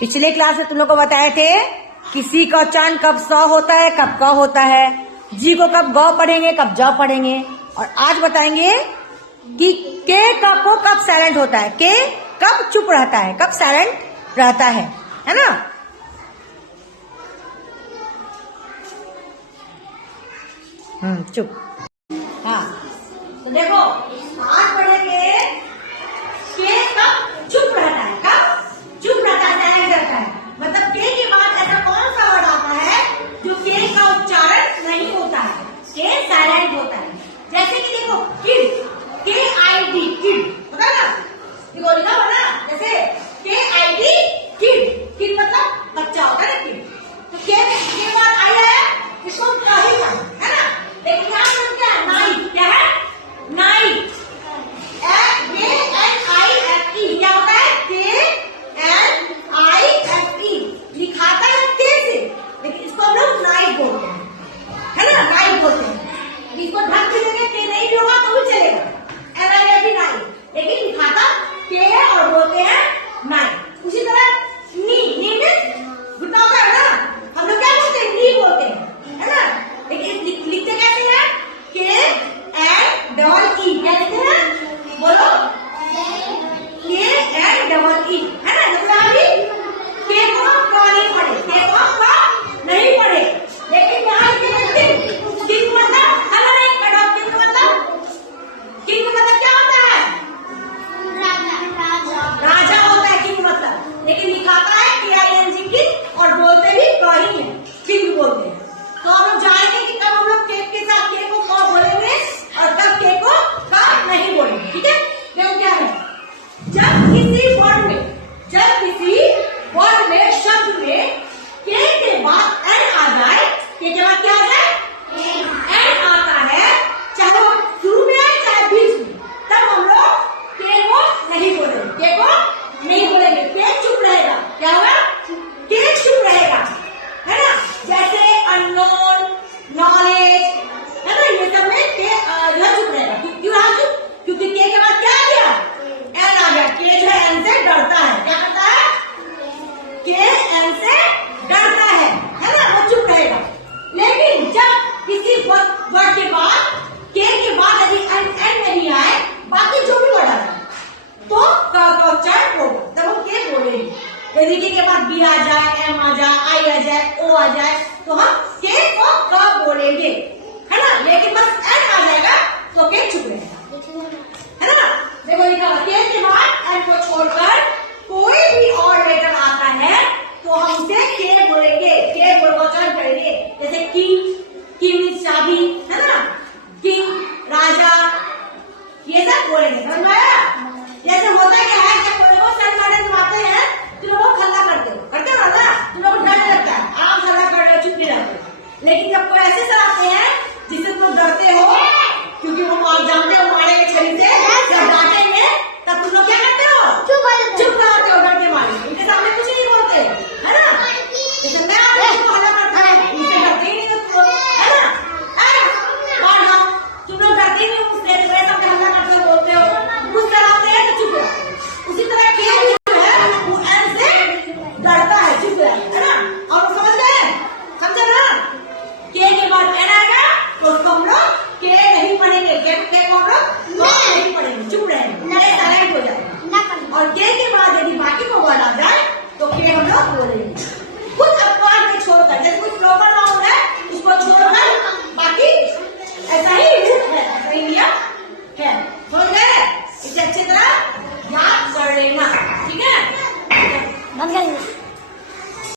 पिछले क्लास में तुम लोग को बताए थे किसी का उच्चारण कब स होता है कब क होता है, जी को कब ग पढ़ेंगे कब ज पढ़ेंगे। और आज बताएंगे कि के को कब साइलेंट होता है, के कब चुप रहता है, कब साइलेंट रहता है ना। चुप। हाँ तो देखो आज पढ़ेंगे के कब चुप रहता है, कब चुप रहता है, साइलेंट रहता है। मतलब के के बाद ऐसा कौन सा वर्ड आता है जो के का उच्चारण नहीं होता है, के साइलेंट होता है। जैसे कि देखो किड, KID किड, पता ना, देखो लिखा हुआ ना, जैसे KID किड, किड मतलब बच्चा होता है ना, किड। तो के बाद आई है इसको कही है ना, लेकिन यहाँ पर क्या है, नाई, क्या है नाई, KNIFE, क्या होता है KNIFE, लिखाता है के से, लेकिन इसको हम लोग नाई बोलते हैं, है ना, नाई बोलते हैं। इसको ढक के देंगे के नहीं भी होगा तो भी चलेगा, NIFE नाई, लेकिन लिखाता के है और बोलते हैं नाई। उसी तरह नी में घुटना होता है ना, हम लोग क्या बोलते हैं, नी बोलते हैं, है ना, लेकिन लिखते कैसे हैं, KNEE, कैसे हैं बोलो, KNEE, है ना। मतलब अभी के को हम क नहीं पढ़े, के को हम क नहीं पढ़े, लेकिन यहाँ किंग मतलब अलग नहीं पढ़ा। किंग मतलब क्या होता है, राजा होता है किंग मतलब, लेकिन लिखाता है KING किंग और बोलते भी क ही है, किंग बोलते हैं। तो हम लोग जानेंगे कि कब हम लोग के साथ के को क बोलेंगे और कब के को क नहीं बोलेंगे, ठीक है। देखो क्या है, जब किसी वर्ड में शब्द में के बाद एन आ जाए, के बाद क्या आ जाए, एन आता है, चाहे वो शुरू में आए चाहे बीच में, तब हम लोग के को नहीं बोलेंगे, के को नहीं बोलेंगे, के चुप रहेगा। क्या होगा, के चुप रहेगा, है ना। जैसे अननोन, नॉलेज, है ना, ये सब में के जो चुप रहेगा। क्यों रहा चुप, क्योंकि के बाद क्या आ गया, एन आ गया। के जो है एन से डरता है, क्या करता है, के एन से डरता है ना, वो चुप रहेगा। लेकिन जब किसी वर्ड के बाद के बाद यदि एन नहीं आए, बाकी जो भी वर्ड आए तो क का उच्चारण होगा, तब हम के बोलेंगे। यदि के बाद बी आ जाए, एम आ जाए, आई आ जाए, ओ आ जाए, तो हम के को क बोलेंगे, है ना। लेकिन बस एन आ जाएगा तो के चुप रहेगा, है ना। देखो लिखा हुआ के बाद एन को छोड़कर कोई भी और लेटर आता है तो हम उसे के बोलेंगे, के बोलकर उच्चारण करेंगे। जैसे की मीन्स चाबी,